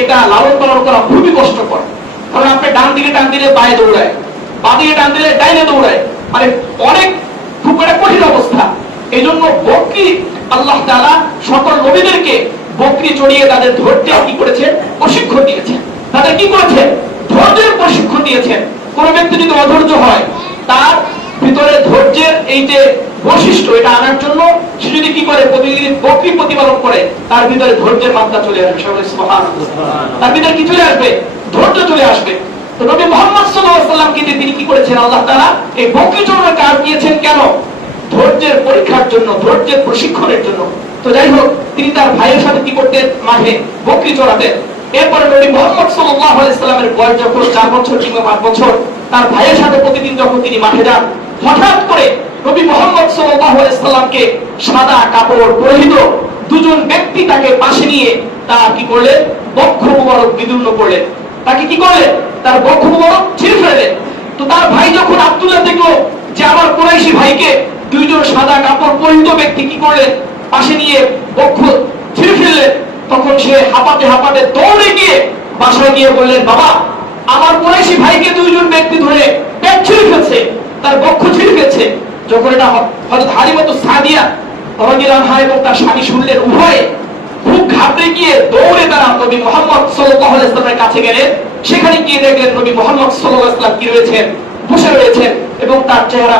এটা লালন পালন করা খুবই কষ্টকর। কারণ আপনি ডান দিকে টান দিলে বায়ে দৌড়ায়, বাঁ দিকে টান দিলে ডাইনে দৌড়ায়, মানে অনেক খুব একটা কঠিন অবস্থা। এই জন্য বকরি আল্লাহ তাআলা সকল নবীদেরকে বকরি চড়িয়ে তাদের ধৈর্যের কি করেছেন, প্রশিক্ষণ দিয়েছেন। তাদের কি করেছেন, ধৈর্যের প্রশিক্ষণ দিয়েছেন। কোন ব্যক্তি যদি অধৈর্য হয়, তার ভিতরে ধৈর্যের এই যে বৈশিষ্ট্য, এটা আনার জন্য সে যদি কি করে, প্রতিদিন বকরি প্রতিপালন করে, তার ভিতরে ধৈর্যের মাত্রা চলে আসবে। সুবহানাল্লাহ, তার ভিতরে কি চলে আসবে, ধৈর্য চলে আসবে। তো নবী মুহাম্মদ সাল্লাল্লাহু আলাইহি ওয়াসাল্লামকে তিনি কি করেছেন, আল্লাহ তাআলা এই বকরি চড়ানোর কাজ দিয়েছেন কেন? ধৈর্যের পরীক্ষার জন্য, ধৈর্যের প্রশিক্ষণের জন্য। তো যাই হোক, তিনি তার ভাইয়ের সাথে কি করতেন, মাঠে বকরি চড়াতেন। এরপরে নবী মুহাম্মদ সাল্লাল্লাহু আলাইহি ওয়াসাল্লামের বয়স যখন 4 বছর কিংবা 5 বছর, তার ভাইয়ের সাথে প্রতিদিন যখন তিনি মাঠে যান, হঠাৎ করে নবী মুহাম্মদ সাল্লাল্লাহু আলাইহি ওয়াসাল্লামকে সাদা কাপড় পরিহিত দুজন ব্যক্তি তাকে পাশে নিয়ে তা কি করলেন, বক্ষ মুবারক বিদীর্ণ করলেন। তাকে কি করলেন, তার বক্ষ মুবারক ছিঁড়ে ফেললেন। তো তার ভাই যখন আব্দুল্লাহ দেখলো যে আমার কুরাইশি ভাইকে দুইজন সাদা কাপড় পরিহিত ব্যক্তি কি করলেন, পাশে নিয়ে বক্ষ ছিঁড়ে ফেললেন, তখন সে হাঁপাতে হাঁপাতে দৌড়ে গিয়ে বাসায় গিয়ে বললেন, বাবা, আমার কুরাইশি ভাইকে দুইজন ব্যক্তি ধরে পেট ছিঁড়ে ফেলছে, তার বক্ষ ছিঁড়ে ফেলছে। যখন এটা হযরত হালিমাতুস সাদিয়া রাদিয়াল্লাহু আনহা এবং তার স্বামী শুনলেন, উভয়ে খুব ঘাবড়ে গিয়ে দৌড়ে তারা নবী মুহাম্মদ সাল্লাল্লাহু আলাইহি ওয়াসাল্লামের কাছে গেলেন। সেখানে গিয়ে দেখলেন নবী মুহাম্মদ সাল্লাল্লাহু আলাইহি ওয়াসাল্লাম কি রয়েছেন, বসে রয়েছেন, এবং তার চেহারা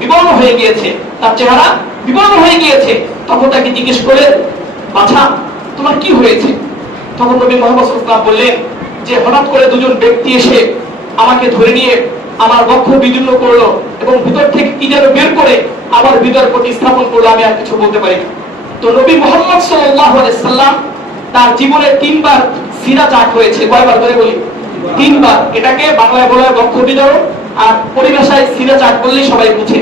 বিবর্ণ হয়ে গিয়েছে, তার চেহারা বিবর্ণ হয়ে গিয়েছে। তখন তাকে জিজ্ঞেস করলেন, বাছা, তোমার কি হয়েছে? তখন নবী মুহাম্মদ সাল্লাল্লাহু আলাইহি ওয়াসাল্লাম বললেন যে হঠাৎ করে দুজন ব্যক্তি এসে আমাকে ধরে নিয়ে আমার বক্ষ বিদীর্ণ করলো এবং ভিতর থেকে কি যেন বের করে আমার ভিতর প্রতিস্থাপন করলো, আমি আর কিছু বলতে পারি না। তো নবী মুহাম্মদ সাল্লাল্লাহু আলাইহি ওয়াসাল্লাম তার জীবনে 3 বার সিনা চাক হয়েছে। কয়বার করে বলি? 3 বার। এটাকে বাংলায় বলা হয় বক্ষ বিদরণ, আর পরিভাষায় সিনা চাক বললেই সবাই বুঝে।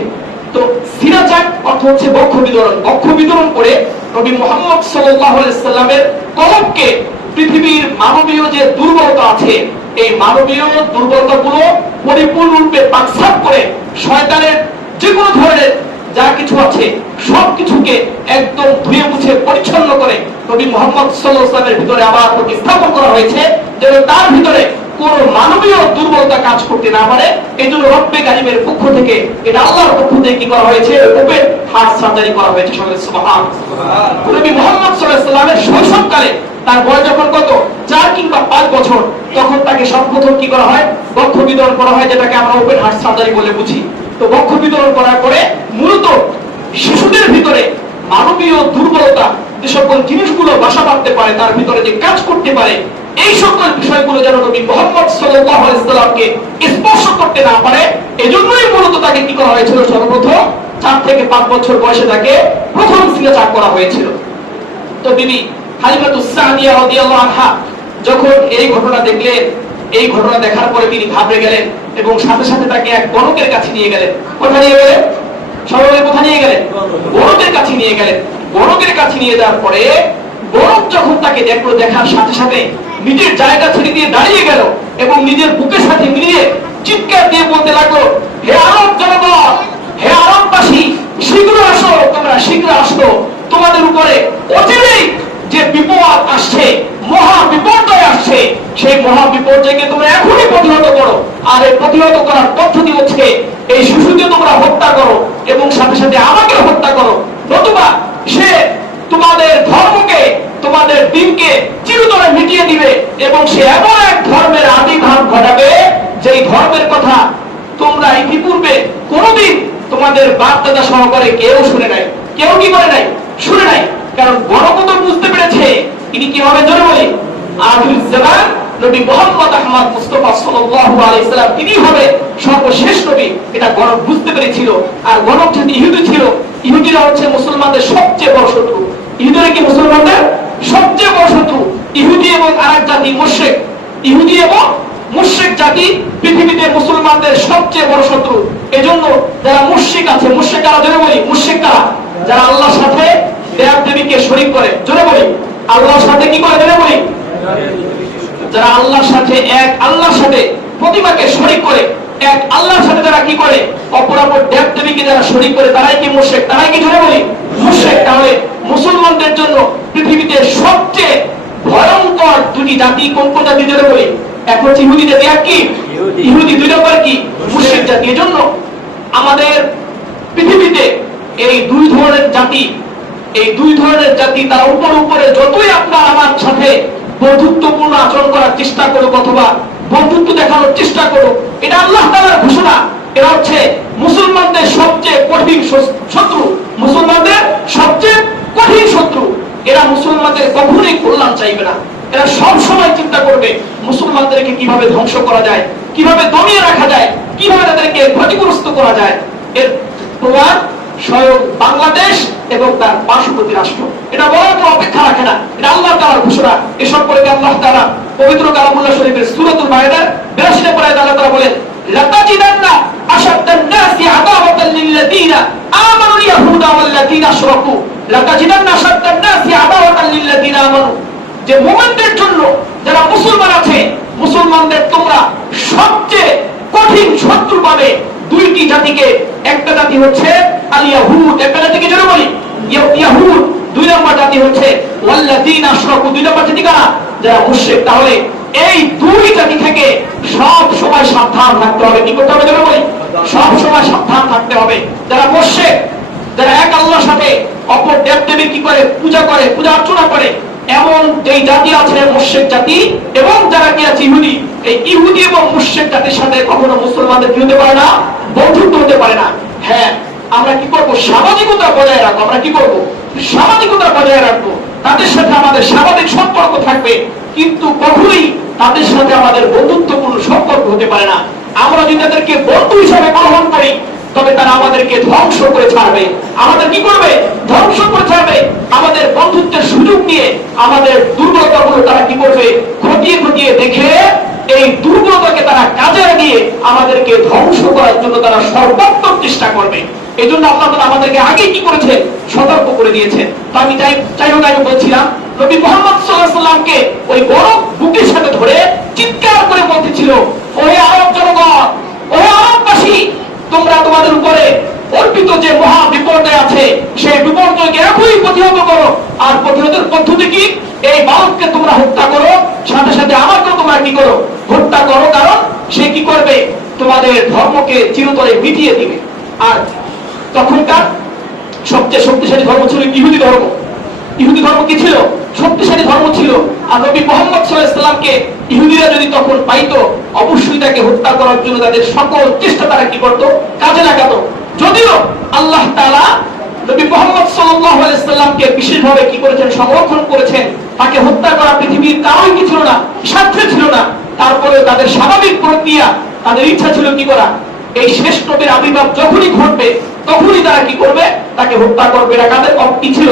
তো সিনা চাক অর্থ হচ্ছে বক্ষ বিদরণ। বক্ষ বিদরণ করে নবী মুহাম্মদ সাল্লাল্লাহু আলাইহি ওয়াসাল্লামের কলবকে পৃথিবীর মানবীয় যে দুর্বলতা আছে, এই মানবীয় দুর্বলতাগুলো পরিপূর্ণরূপে পাকসাফ করে শয়তানের যে কোনো ধরনের যা কিছু আছে সবকিছুকে একদম ধুয়ে মুছে পরিচ্ছন্ন করে নবী মুহাম্মদ সাল্লাল্লাহু আলাইহি ওয়াসাল্লামের ভিতরে আবার প্রতিস্থাপন করা হয়েছে, যেন তার ভিতরে কোন মানবীয় দুর্বলতা কাজ করতে না পারে। এই জন্য রব্বে কারিমের পক্ষ থেকে, এটা আল্লাহর পক্ষ থেকে কি করা হয়েছে, ওপেন হার্ট সার্জারি করা হয়েছে। সুবহানাল্লাহ। নবী মুহাম্মদ সাল্লাল্লাহু আলাইহি ওয়াসাল্লামের শৈশবকালে, তার বয়স যখন কত 4 কিংবা 5 বছর, তখন তাকে সর্বপ্রথম কি করা হয়, বক্ষ বিতরণ করা হয়, যেটাকে আমরা ওপেন হার্ট সার্জারি বলে বুঝি। তো বক্ষ বিতরণ করার পরে মূলত শিশুদের ভিতরে মানবীয় দুর্বলতা যে সকল জিনিসগুলো বাসা বাঁধতে পারে, তার ভিতরে যে কাজ করতে পারে, এই সকল বিষয়গুলো যেন নবী মুহাম্মদ সাল্লাল্লাহু আলাইহি ওয়াসাল্লামকে স্পর্শ করতে না পারে, এজন্যই মূলত তাকে কি করা হয়েছিল, সর্বপ্রথম 4 থেকে 5 বছর বয়সে তাকে প্রথম সিনা চাক করা হয়েছিল। তো বিবি হালিমাতুস সাদিয়া রাদিয়াল্লাহু আনহা যখন এই ঘটনা দেখলেন, এই ঘটনা দেখার পরে তিনি ঘাবড়ে গেলেন এবং সাথে সাথে তাকে এক গণকের কাছে নিয়ে গেলেন। কোথায় নিয়ে গেলেন? সবাই কোথায় নিয়ে গেলেন? গণকের কাছে নিয়ে গেলেন। গণকের কাছে নিয়ে যাওয়ার পরে গণক যখন তাকে দেখলো, দেখার সাথে সাথে নিজের জায়গা ছেড়ে দিয়ে দাঁড়িয়ে গেল এবং নিজের বুকের সাথে মিলিয়ে চিৎকার দিয়ে বলতে লাগলো, হে আরব জনগণ, হে আরববাসী, শীঘ্র আসো, তোমরা শীঘ্র আসো, তোমাদের উপরে অচিরেই যে বিপদ আসছে, মহা বিপর্যয় আসছে, সেই মহা বিপর্যয়কে তোমরা এখনই প্রতিহত করো। আর এই প্রতিহত করার পদ্ধতি হচ্ছে এই শিশুকে তোমরা হত্যা করো এবং সাথে সাথে আমাকে হত্যা করো, নতুবা সে তোমাদের ধর্মকে, তোমাদের দিনকে চিরতরে মিটিয়ে দিবে এবং সে এমন এক ধর্মের আবির্ভাব ঘটাবে, যেই ধর্মের কথা তোমরা ইতিপূর্বে কোনোদিন তোমাদের বাপ দাদা সহকারে কেউ শুনে নাই, কেউ কি করে নাই, শুনে নাই। কারণ গণক তো বুঝতে পেরেছে তিনি কি হবে, জোরে বলি, আখির জামান নবী মুহাম্মদ আহমদ মুস্তাফা সাল্লাল্লাহু আলাইহি সাল্লাম তিনি হবে সর্বশেষ নবী, এটা গণক বুঝতে পেরেছিল। আর গণক যদি ইহুদি ছিল, ইহুদিরা হচ্ছে মুসলমানদের সবচেয়ে বড় শত্রু। ইহুদিরা কি মুসলমানদের সবচেয়ে বড় শত্রু? ইহুদি এবং আরেক জাতি মুশরিক, ইহুদি এবং মুশরিক জাতি পৃথিবীতে মুসলমানদের সবচেয়ে বড় শত্রু। এজন্য যারা মুশরিক আছে, মুশরিক কারা জোরে বলি? মুশরিক কারা? যারা আল্লাহর সাথে দেব দেবীকে শরীক করে, জোরে বলি। আল্লাহর সাথে কি করে জোরে বলি? যারা আল্লাহর সাথে এক আল্লাহর সাথে প্রতিমাকে শরীক করে, এক আল্লাহর সাথে যারা কি করে অপরাপর দেব দেবীকে যারা শরীক করে, তারাই কি মুশরিক? তারাই কি জোরে বলি? মুশরিক। তাহলে মুসলমানদের জন্য পৃথিবীতে সবচেয়ে ভয়ঙ্কর দুটি জাতি কোন কোন জাতি জোরে বলি? এক হচ্ছে ইহুদি জাতি, আর কি ইহুদি, দুই নম্বর কি মুশরিক জাতি। এজন্য আমাদের পৃথিবীতে এই দুই ধরনের জাতি, এই দুই ধরনের জাতি তারা উপরে যতই আপনার আমার সাথে বন্ধুত্বপূর্ণ আচরণ করার চেষ্টা করুক অথবা বন্ধুত্ব দেখানোর চেষ্টা করুক, এটা আল্লাহ তাআলার ঘোষণা। এরা হচ্ছে মুসলমানদের সবচেয়ে কঠিন শত্রু, মুসলমানদের সবচেয়ে কঠিন শত্রু। এরা মুসলমানদের কখনোই কল্যাণ চাইবে না। এরা সব সময় চিন্তা করবে মুসলমানদেরকে কিভাবে ধ্বংস করা যায়, কিভাবে দমিয়ে রাখা যায়, কিভাবে তাদেরকে ক্ষতিগ্রস্ত করা যায়। এর প্রমাণ স্বয়ং বাংলাদেশ এবং তার পার্শ্ববর্তী রাষ্ট্র। এটা বলার কোনো অপেক্ষা রাখে না, এটা আল্লাহ তাআলার ঘোষণা। এসব করে আল্লাহ তাআলা পবিত্র কালামুল্লাহ শরীফের সূরাতুল মায়েদার 82 নম্বর আয়াতে আল্লাহ তাআলা বলেন, লাতাজিদান্না আশাদ্দান নাসি আদাওয়াতাল লিল্লাযীনা আমানুল ইয়াহুদা ওয়াল্লাযীনা আশরাকু। লাতাজিদান্না আশাদ্দান নাসি আদাওয়াতাল লিল্লাযীনা আমানু, যে মুমিনদের জন্য যারা মুসলমান আছে, মুসলমানদের তোমরা সবচেয়ে কঠিন শত্রু পাবে দুইটি জাতিকে। একটা জাতি হচ্ছে আল ইয়াহুদ, একটা জাতিকে জোরে বলি ইয়াহুদ। দুই নম্বর জাতি হচ্ছে ওয়াল্লাযীনা আশরাকু, দুই নম্বর জাতি কারা? যারা মুশরিক। তাহলে এই দুই জাতি থেকে সব সময় সাবধান থাকতে হবে। কি করতে হবে জোরে বলি? সব সময় সাবধান থাকতে হবে। যারা মুশরিক, যারা এক আল্লাহর সাথে অপর দেবদেবীর কি করে পূজা করে, পূজা অর্চনা করে, এমন যেই জাতি আছে মুশরিক জাতি, এবং যারা কি আছে ইহুদি, এই ইহুদি এবং মুশরিক জাতির সাথে কখনো মুসলমানদের কি হতে পারে না? বন্ধুত্ব হতে পারে না। হ্যাঁ, আমরা কি করব? সামাজিকতা বজায় রাখবো। আমরা কি করব? সামাজিকতা বজায় রাখবো। তাদের সাথে আমাদের সামাজিক সম্পর্ক থাকবে, কিন্তু কখনোই তাদের সাথে আমাদের বন্ধুত্বপূর্ণ সম্পর্ক হতে পারে না। আমরা যদি তাদেরকে বন্ধু হিসাবে গ্রহণ করি, তবে তারা আমাদেরকে ধ্বংস করে ছাড়বে। আমাদের কি করবে? ধ্বংস করে ছাড়বে। আমাদের বন্ধুত্বের সুযোগ নিয়ে আমাদের দুর্বলতাগুলো তারা কি করবে? খতিয়ে খতিয়ে দেখে এই দুর্বলতাকে তারা কাজে লাগিয়ে আমাদেরকে ধ্বংস করার জন্য তারা সর্বোত্তম চেষ্টা করবে। এই জন্য আল্লাহ তাআলা আমাদেরকে আগে কি করেছে? সতর্ক করে দিয়েছে। তো আমি যাই হোক আমি বলছিলাম, নবী মুহাম্মদ সাল্লাল্লাহু আলাইহি সাল্লামকে ওই গরম বুকের সাথে ধরে চিৎকার করে বলতেছিল, ওহে আরব জনগণ, ওহে আরববাসী, তোমরা তোমাদের উপরে অর্পিত যে মহা বিপর্যয় আছে, সেই বিপর্যয়কে এখনই প্রতিহত করো। আর প্রতিহতের পদ্ধতি কি? এই বালককে তোমরা হত্যা করো, সাথে সাথে আমাকেও তোমরা কি করো? হত্যা করো। কারণ সে কি করবে? তোমাদের ধর্মকে চিরতরে মিটিয়ে দিবে। আর তখনকার সবচেয়ে শক্তিশালী ধর্ম ছিল ইহুদি ধর্ম। ইহুদি ধর্ম কি ছিল? শক্তিশালী ধর্ম ছিল। আর নবী মুহাম্মদ সাল্লাল্লাহু আলাইহি সাল্লামকে ইহুদিরা যদি তখন পাইতো, অবশ্যই তাকে হত্যা করার জন্য তাদের সকল চেষ্টা তারা কি করত? কাজে লাগাতো। যদিও আল্লাহ তাআলা নবী মুহাম্মদ সাল্লাল্লাহু আলাইহি সাল্লামকে বিশেষভাবে কি করেছেন? সংরক্ষণ করেছেন। তাকে হত্যা করা পৃথিবীর কারোই কি ছিল না, সাধ্যে ছিল না। তারপরেও তাদের স্বাভাবিক প্রক্রিয়া, তাদের ইচ্ছা ছিল কি করা? এই শেষ নবীর আবির্ভাব যখনই ঘটবে তখনই তারা কি করবে? তাকে হত্যা করবে। এটা কাদের কি ছিল?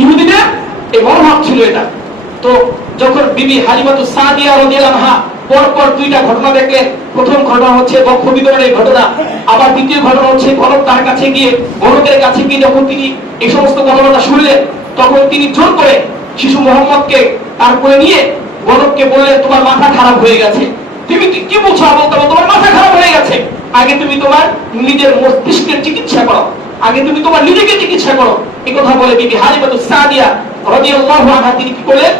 ইহুদিদের এই মনোভাব ছিল এটা। তো যখন বিবি হালিমাতুস সাদিয়া রাদিয়াল্লাহু আনহা পরপর দুইটা ঘটনা দেখলেন, প্রথম ঘটনা হচ্ছে বক্ষ বিতরণের ঘটনা, আবার দ্বিতীয় ঘটনা হচ্ছে গণক তার কাছে গিয়ে, গণকের কাছে গিয়ে যখন তিনি এই সমস্ত ঘটনা শুনলেন, তখন তিনি জোর করে শিশু মোহাম্মদকে তার কোলে নিয়ে গণককে বললেন, তোমার মাথা খারাপ হয়ে গেছে। তুমি কি বলছো? তোমার মাথা খারাপ হয়ে গেছে। আগে তুমি তোমার নিজের মস্তিষ্কের চিকিৎসা করো, আগে তুমি তোমার নিজেকে চিকিৎসা করো। এই কথা বলে বিবি হালিমাতুস সাদিয়া রাদিয়াল্লাহু আনহা তিনি কি করলেন?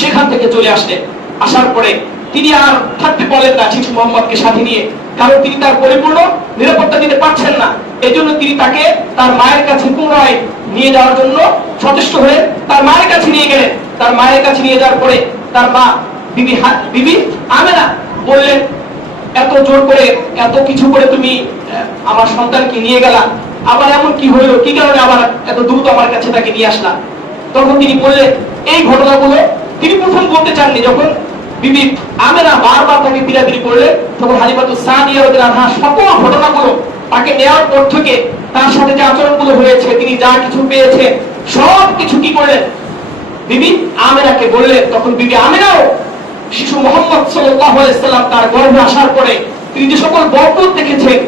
সেখান থেকে চলে আসলেন। আসার পরে তিনি আর থাকতে পারলেন না শিশু মোহাম্মদকে সাথে নিয়ে, কারণ তিনি তার পরিপূর্ণ নিরাপত্তা দিতে পারছেন না। এই জন্য তিনি তাকে তার মায়ের কাছে পুনরায় নিয়ে যাওয়ার জন্য সচেষ্ট হয়ে তার মায়ের কাছে নিয়ে গেলেন। তার মায়ের কাছে নিয়ে যাওয়ার পরে তার মা বিবি আমেনা বললেন, এত জোর করে এত কিছু করে তুমি আমার সন্তানকে নিয়ে গেলা, আবার এমন কি হইলো? কি কারণে আবার এত দ্রুত আমার কাছে তাকে নিয়ে আসলা? তখন তিনি বললেন এই ঘটনাগুলো তিনি প্রথম বলতে চাননি। যখন বিবি আমেনা বারবার তাকে বিরাবিরি করলে, তখন হালিমাতুস সাদিয়া রাদিয়াল্লাহু আনহা সকল ঘটনাগুলো তাকে নেওয়ার পর থেকে তার সাথে যে আচরণগুলো হয়েছে, তিনি যা কিছু পেয়েছেন সব কিছু কি করলেন বিবি আমেনাকে বললেন। তখন বিবি আমেনাও শিশু মুহাম্মদ সাল্লাল্লাহু আলাইহি সাল্লাম তার গর্ভে আসার পরে তিনি যে সকল বরকত দেখেছেন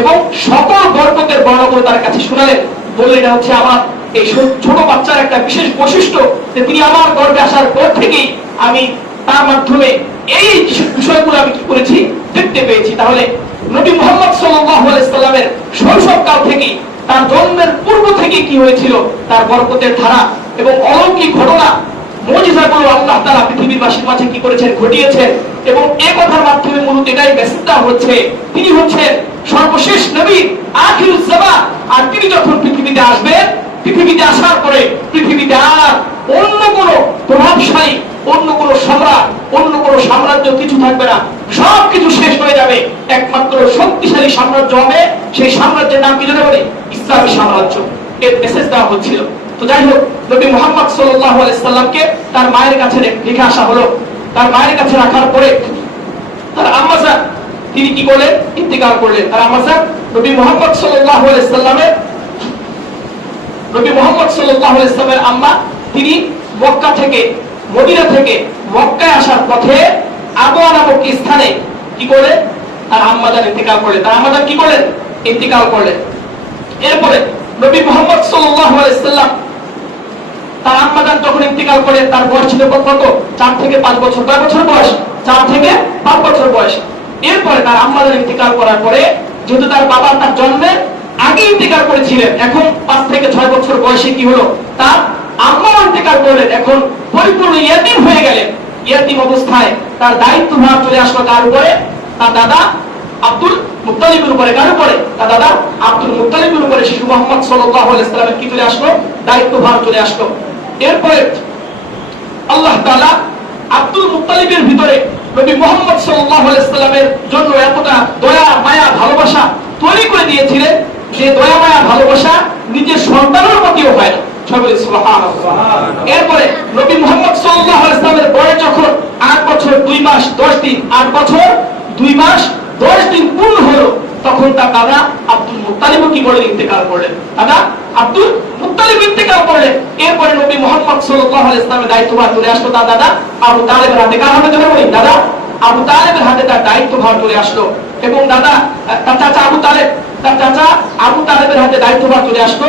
এবং সকল বরকতের বর্ণনাগুলো তার কাছে শোনালেন, বললেন এটা হচ্ছে আমার এই ছোট বাচ্চার একটা বিশেষ বৈশিষ্ট্য যে তিনি আমার গর্ভে আসার পর থেকেই আমি তার মাধ্যমে এই বিষয়গুলো আমি কি করেছি দেখতে পেয়েছি। তাহলে নবী মুহাম্মদ সাল্লাল্লাহু আলাইহি সাল্লামের শৈশবকাল থেকে তার জন্মের পূর্ব থেকে কি হয়েছিল, তার বরকতের ধারা এবং অলৌকিক ঘটনা মুজিজাগুলো আল্লাহ তাআলা পৃথিবীর বাসীর মাঝে কি করেছেন, ঘটিয়েছেন। এবং এই কথার মাধ্যমে মূলত এটাই মেসেজটা হচ্ছে তিনি হচ্ছেন সর্বশেষ নবী, আখিরুজ জামান। আর তিনি যখন পৃথিবীতে আসবেন, পৃথিবীতে আসার পরে পৃথিবীতে আর অন্য কোন প্রভাবশালী, অন্য কোন সম্রাট, অন্য কোন সাম্রাজ্য কিছু থাকবে না, সবকিছু শেষ হয়ে যাবে। একমাত্র শক্তিশালী সাম্রাজ্য হবে, সেই সাম্রাজ্যের নাম কি জানেন? বলে ইসলামী সাম্রাজ্য। এর মেসেজ দেওয়া হচ্ছিল। তো যাই হোক, নবী মুহাম্মদ সাল্লাল্লাহু আলাইহি সাল্লামকে তার মায়ের কাছে রেখে আসা হলো। তার মায়ের কাছে রাখার পরে তার আম্মা জান তিনি কি করলেন, ইন্তেকাল করলেন। তার আম্মা জান নবী মুহাম্মদ সাল্লাল্লাহু আলাইহি সাল্লামের আম্মা, তিনি মক্কা থেকে, মদিনা থেকে মক্কায় আসার পথে আবওয়া নামক স্থানে কি করে তার আম্মা জান ইন্তেকাল করলেন। তার আম্মা জান কি করলেন, ইন্তেকাল করলেন। এরপরে নবী মুহাম্মদ সাল্লাল্লাহু আলাইহি সাল্লাম তার আম্মা জান যখন ইন্তেকাল করেন, তার বয়স ছিল কত? 4 থেকে 5 বছর। কয় বছর বয়স? 4 থেকে 5 বছর বয়স। এরপরে তার আম্মা জান ইন্তেকাল করার পরে, যেহেতু তার বাবা তার জন্মের আগে ইন্তেকাল করেছিলেন, এখন 5 থেকে 6 বছর বয়সে কি হলো, তার আম্মা ইন্তেকাল করলেন। এখন পরিপূর্ণ ইয়াতীম হয়ে গেলেন। ইয়াতীম অবস্থায় তার দায়িত্বভার চলে আসলো কার উপরে? তার দাদা আব্দুল মুত্তালিবের উপরে। কার উপরে? তার দাদা আব্দুল মুত্তালিবের উপরে শিশু মুহাম্মদ সাল্লাল্লাহু আলাইহি সাল্লামের কি চলে আসলো, দায়িত্বভার চলে আসলো। এরপরে আল্লাহ তাআলা আব্দুল মুত্তালিবের ভিতরে নবী মুহাম্মদ সাল্লাল্লাহু আলাইহি সাল্লামের জন্য এতটা দয়া, মায়া, ভালোবাসা তৈরি করে দিয়েছিলেন যে দয়া, মায়া, ভালোবাসা নিজের সন্তানের প্রতিও হয় না। সবাই সুবহানাল্লাহ। এরপরে নবী মুহাম্মদ সাল্লাল্লাহু আলাইহি সাল্লামের বয়স যখন 8 বছর 2 মাস 10 দিন, 8 বছর 2 মাস 10 দিন পূর্ণ হলো, তখন তার দাদা আব্দুল মুত্তালিব কি করলেন, ইন্তেকাল করলেন। দাদা আব্দুল মুত্তালিব ইন্তেকাল করলেন। এরপরে নবী মুহাম্মদ সাল্লাল্লাহু আলাইহি সাল্লামের দায়িত্বভার চলে আসলো তার দাদা আবু তালেবের হাতে। কার হাতে চলে? বলি দাদা আবু তালেবের হাতে তার দায়িত্বভার চলে আসলো। এবং দাদা তার চাচা আবু তালেব, তার চাচা আবু তালেবের হাতে দায়িত্বভার চলে আসলো।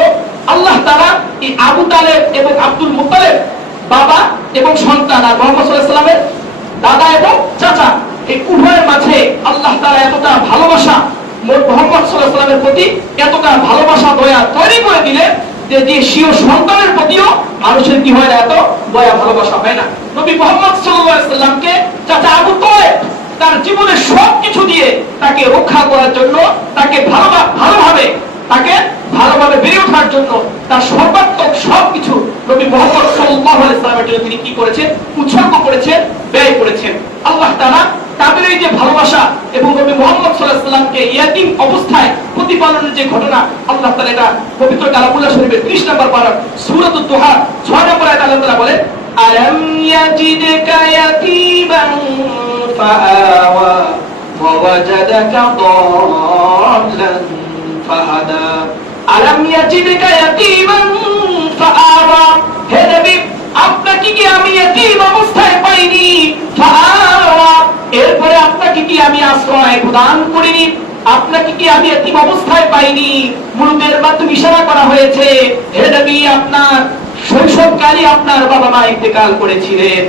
আল্লাহ তাআলা এই আবু তালেব এবং আব্দুল মুত্তালিব, বাবা এবং সন্তান, আর মুহাম্মদ সাল্লাল্লাহু আলাইহি সাল্লামের দাদা এবং চাচা, এই উভয়ের মাঝে আল্লাহ তাআলা এতটা ভালোবাসা মুহাম্মদ সাল্লাল্লাহু আলাইহি সাল্লামের প্রতি, এতটা ভালোবাসা, দয়া তৈরি করে দিলেন যে স্বীয় সন্তানের প্রতিও মানুষের কি হয় না, এত দয়া ভালোবাসা হয় না। নবী মুহাম্মদ সাল্লাল্লাহু আলাইহি সাল্লামকে চাচা আবু তালেব তার জীবনের সবকিছু দিয়ে তাকে রক্ষা করার জন্য, তাকে ভালোভাবে বেড়ে ওঠার জন্য তার সর্বাত্মক সবকিছু নবী মুহাম্মদ সাল্লাল্লাহু আলাইহি সাল্লামের জন্য তিনি কি করেছেন, উৎসর্গ করেছেন, ব্যয় করেছেন। আল্লাহ তাআলা তাদের এই যে ভালোবাসা এবং নবী মুহাম্মদ সাল্লাল্লাহু আলাইহি সাল্লামকে ইয়াতীম অবস্থায় প্রতিপালনের যে ঘটনা, আল্লাহ তাআলা এটা পবিত্র কালামুল্লাহ শরীফের 30 নম্বর পারা সূরাতুদ দুহা 6 নম্বর আয়াতে আল্লাহ তাআলা বলেন, আলাম ইয়াজিদকা ইয়াতীমান ফাআওয়া ওয়া ওয়াজাদাকা দাল্লান ফাহাদা। আলাম ইয়াজিদকা ইয়াতীমান ফাআওয়া, হে নবী আপনাকে কি আমি ইয়াতীম অবস্থায় পাইনি? ফাআওয়া, এরপরে আপনাকে কি আমি আশ্রয় প্রদান করিনি? আপনাকে কি আমি ইয়াতীম অবস্থায় পাইনি? মুরুদের মাধ্যমে ইশারা করা হয়েছে, হে নবী আপনার শৈশবকালে আপনার বাবা মা ইন্তেকাল করেছিলেন,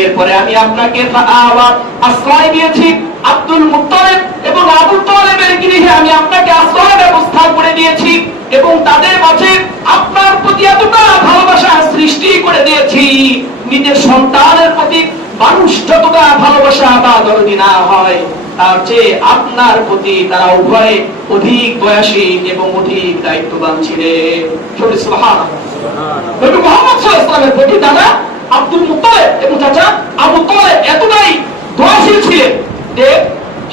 এরপরে আমি আপনাকে ফাআওয়া আশ্রয় দিয়েছি। আব্দুল মুত্তালিব এবং আবু তালেবের গৃহে আমি আপনাকে আশ্রয় ব্যবস্থা করে দিয়েছি এবং তাদের মাঝে আপনার প্রতি এতটা ভালোবাসা সৃষ্টি করে দিয়েছি, নিজের সন্তানের প্রতি মানুষ যতটা ভালোবাসা বা দরদি না হয়, তার চেয়ে আপনার প্রতি তারা উভয়ে অধিক দয়াশীল এবং অধিক দায়িত্ববান ছিলেন। সুবহানাল্লাহ। নবী মুহাম্মদ সাল্লাল্লাহু আলাইহি ওয়াসাল্লামের প্রতি দাদা আব্দুল মুত্তালিব এবং চাচা আবু তালেব এতটাই দয়াশীল ছিলেন যে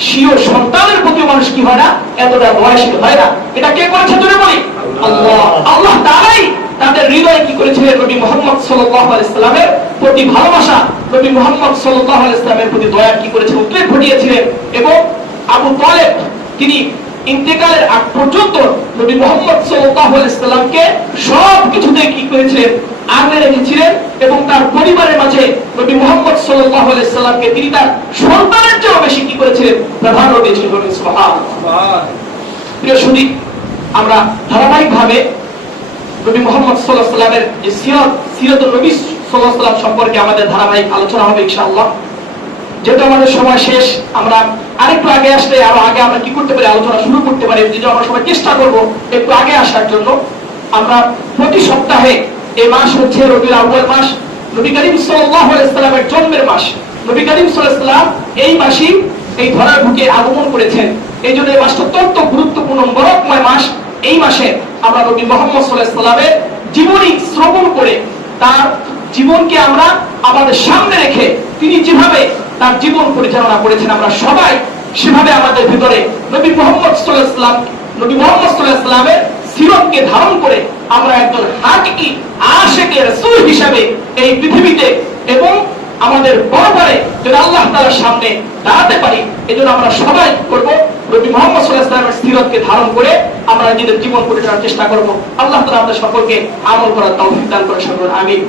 স্বীয় সন্তানের প্রতি মানুষ কি হয় না, এতটা দয়াশীল হয় না। এটা কে করেছে জোরে বলি? আল্লাহ। আল্লাহ তাআলাই তাদের হৃদয়ে কি করেছিলেন? নবী মুহাম্মদ সাল্লাল্লাহু আলাইহি সাল্লামের প্রতি ভালোবাসা, নবী মুহাম্মদ সাল্লাল্লাহু আলাইহি সাল্লামের প্রতি দয়া কি করেছিলেন? উদ্রেক ঘটিয়েছিলেন। এবং আবু তালেব তিনি ইন্তেকালের আগ পর্যন্ত নবী মুহাম্মদ সাল্লাল্লাহু আলাইহি সাল্লামকে সব কিছুতে কি করেছিলেন? আগলে রেখেছিলেন। এবং তার পরিবারের মাঝে নবী মুহাম্মদ সাল্লাল্লাহু আলাইহি সাল্লামকে তিনি তার সন্তানের চেয়েও বেশি কি করেছিলেন? প্রাধান্য দিয়েছিলেন। সুবহানাল্লাহ। প্রিয় সুধী, আমরা ধারাবাহিকভাবে নবী মুহাম্মদ সাল্লাল্লাহু আলাইহি সাল্লামের যে সিরাতুন নবী সাল্লাল্লাহু আলাইহি সাল্লাম সম্পর্কে আমাদের ধারাবাহিক আলোচনা হবে ইনশাআল্লাহ। যেহেতু আমাদের সময় শেষ, আমরা আরেকটু আগে আসলে আরো আগে আমরা কি করতে পারি? আলোচনা শুরু করতে পারি। যেটা আমরা সবাই চেষ্টা করব একটু আগে আসার জন্য। আমরা প্রতি সপ্তাহে, এই মাস হচ্ছে রবিউল আউয়াল মাস, নবী করিম সাল্লাল্লাহু আলাইহি সাল্লামের জন্মের মাস। নবী করিম সাল্লাল্লাহু আলাইহি সাল্লাম এই মাসেই এই ধরার বুকে আগমন করেছেন। এই জন্য এই মাসটা অত্যন্ত গুরুত্বপূর্ণ, বরকময় মাস। এই মাসে আমরা নবী মুহাম্মদ সাল্লাল্লাহু আলাইহি সাল্লামের জীবনী শ্রবণ করে, তার জীবনকে আমরা আমাদের সামনে রেখে তিনি যেভাবে তার জীবন পরিচালনা করেছেন, আমরা সবাই সেভাবে আমাদের ভিতরে নবী মুহাম্মদ সাল্লাল্লাহু আলাইহি সাল্লামের সিরতকে ধারণ করে আমরা একজন হাকিকি আশিকে রাসূল হিসাবে এই পৃথিবীতে এবং আমাদের পরপরে যেন আল্লাহ তাআলার সামনে দাঁড়াতে পারি। এজন্য আমরা সবাই করব নবী মুহাম্মদ সাল্লাল্লাহু আলাইহি সাল্লামের সিরতকে ধারণ করে আমরা নিজেদের জীবন পরিচালনার চেষ্টা করব। আল্লাহ তাআলা আমাদের সকলকে আমল করার তৌফিক দান করে। সকল আমিন।